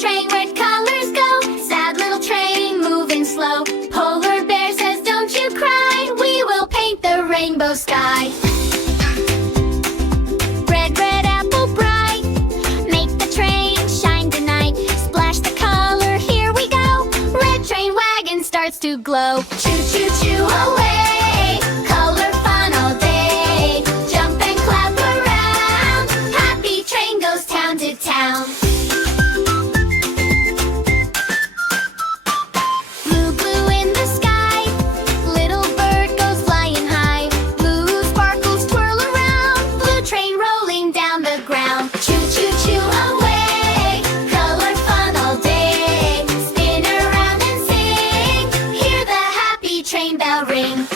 train, where'd colors go? Sad little train, moving slow. Polar bear says, don't you cry, we will paint the rainbow sky. Red, red apple bright, make the train shine tonight. Splash the color, here we go. Red train wagon starts to glow. Choo choo choo away, color fun all day. Jump and clap around, happy train goes town to town. Blue, blue in the sky, little bird goes flying high. Blue sparkles twirl around, blue train rolling down the ground. Choo choo choo away, color fun all day. Spin around and sing, hear the happy train bell ring.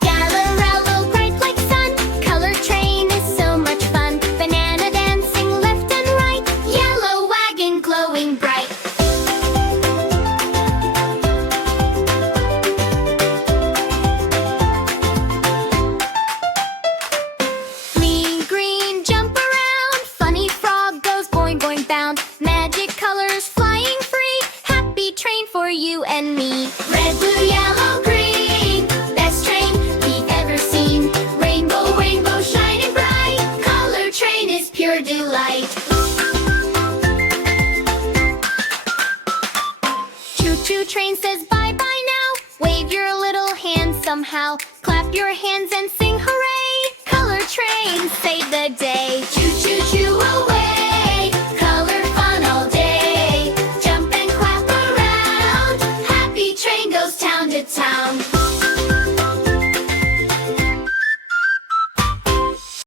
Gallarello bright like sun, color train is so much fun. Banana dancing left and right, yellow wagon glowing bright. Green, green, jump around, funny frog goes boing boing bound. Magic colors flying free, happy train for you and me. Red, blue, yellow, green, best train we've ever seen. Rainbow, rainbow, shining bright, color train is pure delight. Choo-choo train says bye-bye now, wave your little hands somehow. Clap your hands and sing hooray, color train saved the day.